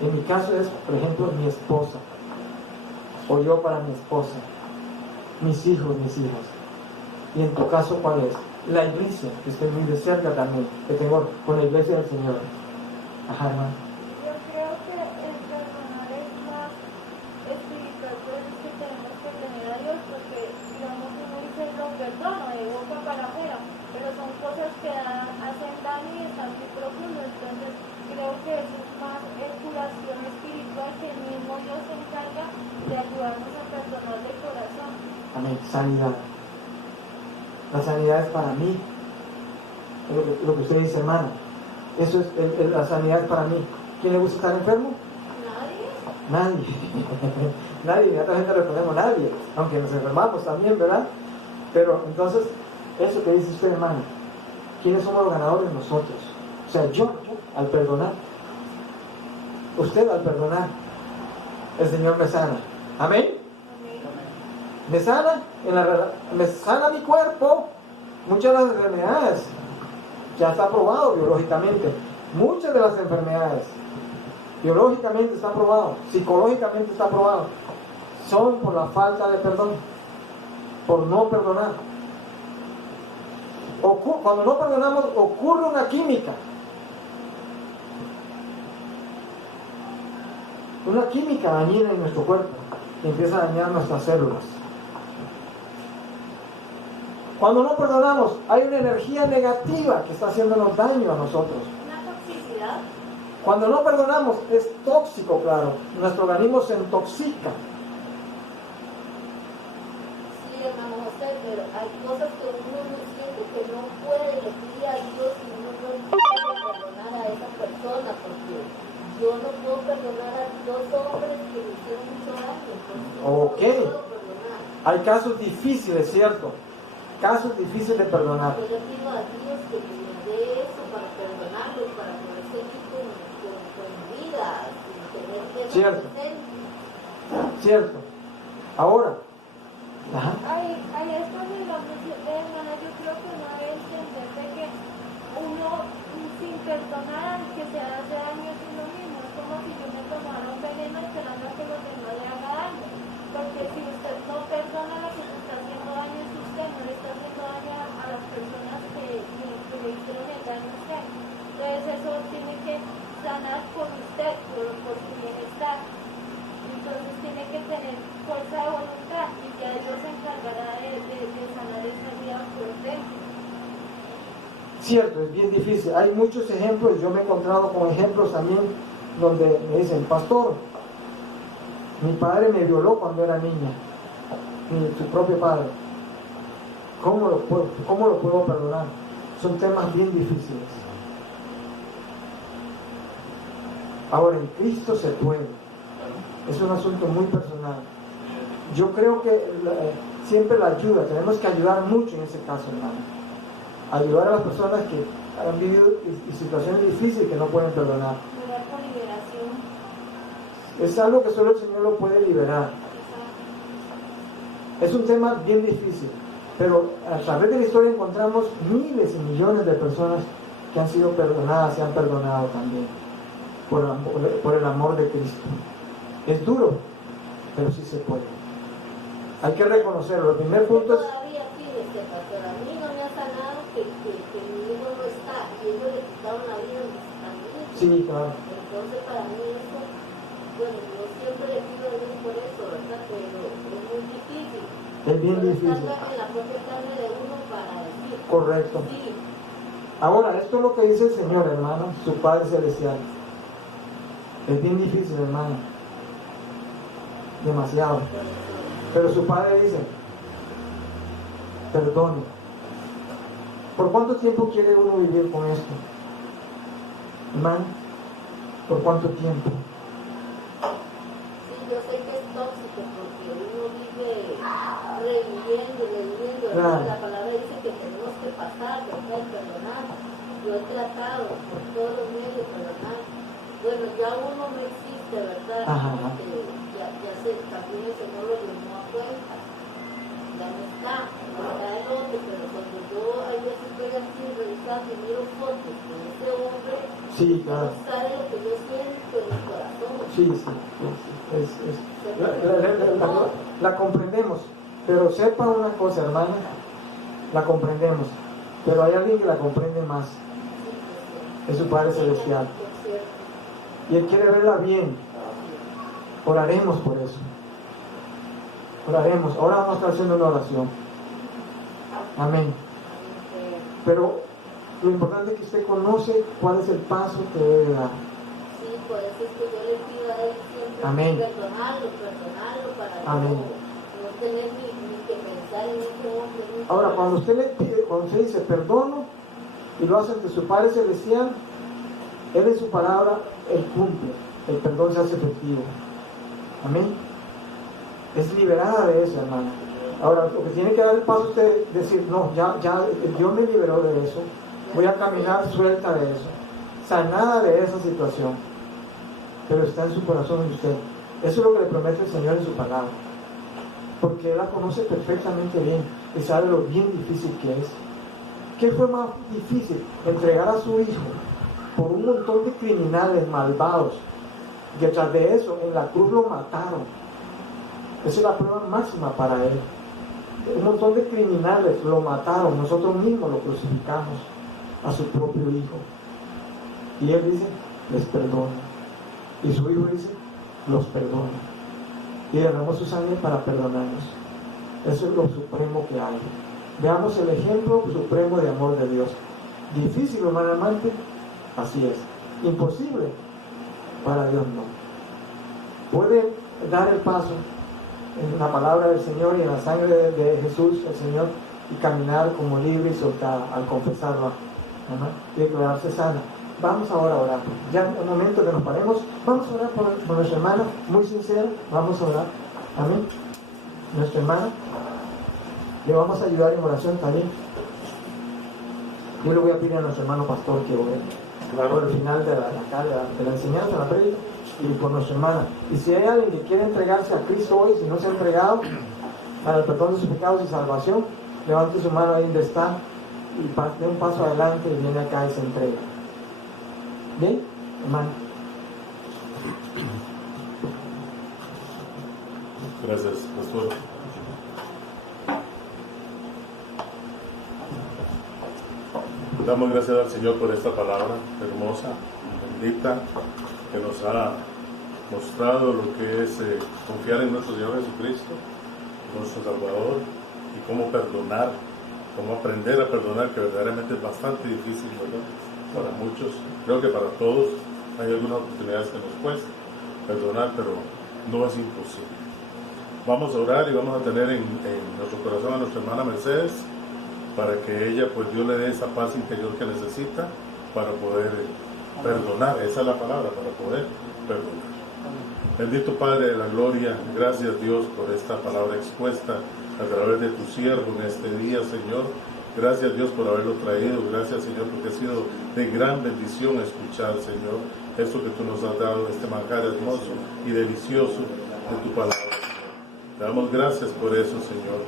En mi caso es, por ejemplo, mi esposa, o yo para mi esposa, mis hijos, mis hijas. Y en tu caso, ¿cuál es? La iglesia, que estoy muy de cerca también, que tengo con la iglesia del Señor. Ajá, hermano. Yo creo que el perdonar es más espiritual, por eso es que tenemos que tener a Dios, porque digamos uno dice lo perdono de boca para afuera, pero son cosas que hacen daño y están muy profundas, entonces creo que eso es más curación espiritual, que el mismo Dios se encarga de ayudarnos a perdonar de corazón. Amén. Sanidad. La sanidad es para mí. Lo que usted dice, hermana. Eso es la sanidad es para mí. ¿Quién le gusta estar enfermo? Nadie. Nadie. A otra gente le ponemos nadie. Aunque nos enfermamos también, ¿verdad? Pero entonces, eso que dice usted, hermana. ¿Quiénes somos los ganadores? Nosotros. O sea, yo al perdonar. Usted al perdonar. El Señor me sana. Amén. Me sana, me sana mi cuerpo. Muchas de las enfermedades Ya está probado biológicamente. Muchas de las enfermedades, biológicamente está probado, psicológicamente está probado, son por la falta de perdón, por no perdonar. Cuando no perdonamos, ocurre una química. Una química dañina en nuestro cuerpo que empieza a dañar nuestras células. Cuando no perdonamos, hay una energía negativa que está haciéndonos daño a nosotros. Una toxicidad. Cuando no perdonamos, es tóxico, claro. Nuestro organismo se intoxica. Sí, hermano José, pero hay cosas que uno no siente que no puede decirle a Dios y uno no puede perdonar a esa persona, porque yo no puedo perdonar a dos hombres que me hicieron mucho daño. Ok. No puedo perdonar. Hay casos difíciles, ¿cierto? Casos difíciles de perdonar. Pero yo pido a Dios que me dé eso para perdonarlo y para poder seguir con mi vida, sin tener que Cierto. Cierto. Ahora. Ajá. Hay esto de la hermana, yo creo que uno debe entender de que uno sin perdonar que se hace daño a uno mismo. Es como si yo me tomara un veneno esperando a que los demás le haga daño. Porque si usted no perdona, lo que se está haciendo daño es usted, no le está haciendo daño a las personas que le hicieron el daño a usted. Entonces eso tiene que sanar por usted, por su bienestar. Entonces tiene que tener fuerza de voluntad y ya Dios se encargará de sanar esa vida por dentro. Cierto, es bien difícil. Hay muchos ejemplos. Yo me he encontrado con ejemplos también donde me dicen, pastor, mi padre me violó cuando era niña, su propio padre. ¿Cómo lo puedo perdonar? Son temas bien difíciles. Ahora, en Cristo se puede. Es un asunto muy personal. Yo creo que siempre la ayuda, tenemos que ayudar mucho en ese caso, hermano. Ayudar a las personas que han vivido situaciones difíciles que no pueden perdonar. Orar por liberación. Es algo que solo el Señor lo puede liberar. Es un tema bien difícil, pero a través de la historia encontramos miles y millones de personas que han sido perdonadas y han perdonado también por el amor de Cristo. Es duro, pero sí se puede. Hay que reconocerlo. El primer punto es... Todavía fíjese, pastor, a mí no me ha sanado que mi hijo no está y ellos le quitaron la vida a mi hijo. Sí, claro. Entonces para mí eso, bueno, yo siempre le pido a Dios por eso, ¿verdad? Pero es muy difícil. Es bien Pero difícil. estar en la propia carne de uno para decir. Correcto. Sí. Ahora, esto es lo que dice el Señor, hermano, su Padre Celestial. Es bien difícil, hermano. Demasiado. Pero su Padre dice, perdone. ¿Por cuánto tiempo quiere uno vivir con esto? Hermano, ¿por cuánto tiempo? Sí, yo sé que es tóxico porque uno vive reviviendo. Claro. La palabra dice que tenemos que pasar, ¿verdad? Y perdonar. Yo he tratado por todos los medios de perdonar. Bueno, ya uno no existe, ¿verdad? Ajá. Ya se, también el Señor lo llamó a cuenta. Ya no está el otro, pero cuando yo hay veces estoy así revisando y miro fotos con ese hombre, Sí, claro. no sabe lo que yo siento en mi corazón. Sí. La comprendemos. Pero sepa una cosa, hermana, la comprendemos. Pero hay alguien que la comprende más. Es su Padre Celestial. Y Él quiere verla bien. Oraremos por eso. Oraremos. Ahora vamos a estar haciendo una oración. Amén. Pero lo importante es que usted conoce cuál es el paso que debe dar. Sí, por eso es que yo le pido a Él siempre Amén. perdonarlo para Amén. no tener ni que pensar en ese hombre. Ahora, cuando usted le pide, cuando usted dice perdono y lo hace ante su Padre Celestial, Él en su palabra, Él cumple. El perdón se hace efectivo. Amén. Es liberada de eso, hermano. Ahora, lo que tiene que dar el paso usted es decir, no, ya Dios me liberó de eso. Voy a caminar suelta de eso, sanada de esa situación. Pero está en su corazón y usted. Eso es lo que le promete el Señor en su palabra. Porque Él la conoce perfectamente bien y sabe lo bien difícil que es. ¿Qué fue más difícil? Entregar a su hijo por un montón de criminales malvados. Y detrás de eso, en la cruz lo mataron. Esa es la prueba máxima para él. Un montón de criminales lo mataron. Nosotros mismos lo crucificamos a su propio hijo. Y él dice, les perdono. Y su hijo dice, los perdono. Y derramó su sangre para perdonarnos. Eso es lo supremo que hay. Veamos el ejemplo supremo de amor de Dios. Difícil, hermano amante, así es. Imposible, para Dios no. Puede dar el paso en la palabra del Señor y en la sangre de Jesús, el Señor, y caminar como libre y soltada al confesarlo, ¿no? Y declararse sana. Vamos ahora a orar. Ya en un momento que nos paremos, vamos a orar por nuestra hermana, muy sincero, vamos a orar. Amén. Nuestra hermana, le vamos a ayudar en oración también. Yo le voy a pedir a nuestro hermano pastor que ore por el final de la enseñanza, de la prédica, y por nuestra hermana. Y si hay alguien que quiere entregarse a Cristo hoy, si no se ha entregado para el perdón de sus pecados y salvación, levante su mano ahí donde está y dé un paso adelante y viene acá y se entrega. ¿Bien, hermano? Gracias, pastor. Damos gracias al Señor por esta palabra hermosa, bendita, que nos ha mostrado lo que es confiar en nuestro Señor Jesucristo, nuestro Salvador, y cómo perdonar, cómo aprender a perdonar, que verdaderamente es bastante difícil, ¿verdad? Para muchos, creo que para todos hay algunas oportunidades que nos cuesta perdonar, pero no es imposible. Vamos a orar y vamos a tener en nuestro corazón a nuestra hermana Mercedes, para que ella, pues Dios le dé esa paz interior que necesita para poder perdonar. Esa es la palabra, para poder perdonar. Bendito Padre de la gloria, gracias Dios por esta palabra expuesta a través de tu siervo en este día, Señor. Gracias Dios por haberlo traído, gracias Señor porque ha sido de gran bendición escuchar, Señor, esto que tú nos has dado, este manjar hermoso y delicioso de tu palabra. Te damos gracias por eso, Señor.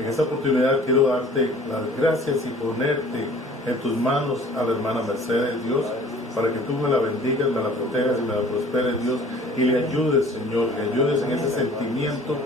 En esta oportunidad quiero darte las gracias y ponerte en tus manos a la hermana Mercedes, Dios, para que tú me la bendigas, me la protejas y me la prosperes, Dios, y le ayudes, Señor, le ayudes en ese sentimiento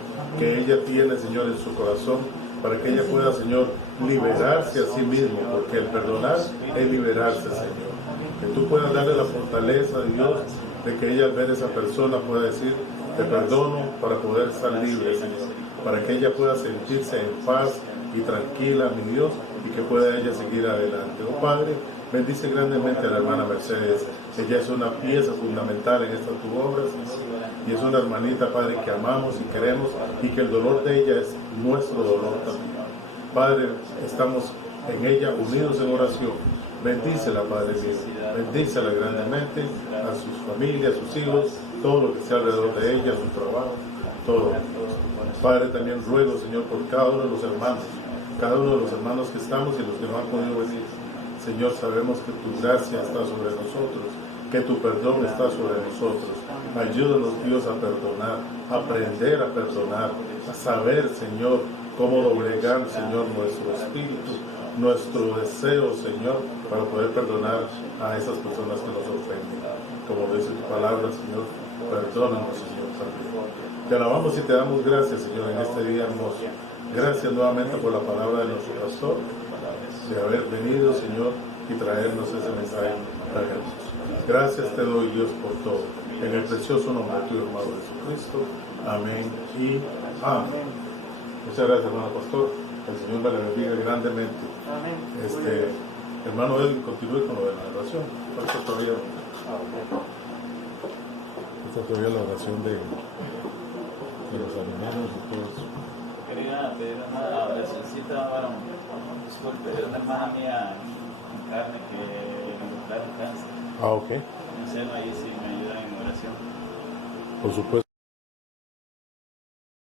que ella tiene, Señor, en su corazón, para que ella pueda, Señor, liberarse a sí misma, porque el perdonar es liberarse, Señor. Que tú puedas darle la fortaleza, Dios, de que ella al ver a esa persona pueda decir, te perdono para poder estar libre, Señor, para que ella pueda sentirse en paz y tranquila, mi Dios, y que pueda ella seguir adelante. Oh Padre, bendice grandemente a la hermana Mercedes. Ella es una pieza fundamental en esta tu obra, Señor, y es una hermanita, Padre, que amamos y queremos, y que el dolor de ella es nuestro dolor también. Padre, estamos en ella unidos en oración. Bendícela, Padre mío, bendícela grandemente, a sus familias, a sus hijos, todo lo que sea alrededor de ella, su trabajo, todo. Padre, también ruego, Señor, por cada uno de los hermanos, que estamos y los que no han podido venir. Señor, sabemos que tu gracia está sobre nosotros, que tu perdón está sobre nosotros. Ayúdanos, Dios, a perdonar, a aprender a perdonar, a saber, Señor, cómo doblegar, Señor, nuestro espíritu, nuestro deseo, Señor, para poder perdonar a esas personas que nos ofenden. Como dice tu palabra, Señor, perdónanos, Señor, también. Te alabamos y te damos gracias, Señor, en este día hermoso. Gracias nuevamente por la palabra de nuestro pastor, de haber venido, Señor, y traernos ese mensaje tan hermoso. Gracias te doy, Dios, por todo. En el precioso nombre de tu hermano Jesucristo. Amén y amén. Muchas gracias, hermano pastor. El Señor me le bendiga grandemente. Amén. Hermano Edwin, continúe con lo de la oración. Falta todavía la oración de los alimentos y todo eso. Quería pedir una oracióncita, bueno, disculpe, es una hermana mía en carne que le encontraron cáncer. Ah, ok. No sé, ahí sí me ayudan en oración. Por supuesto.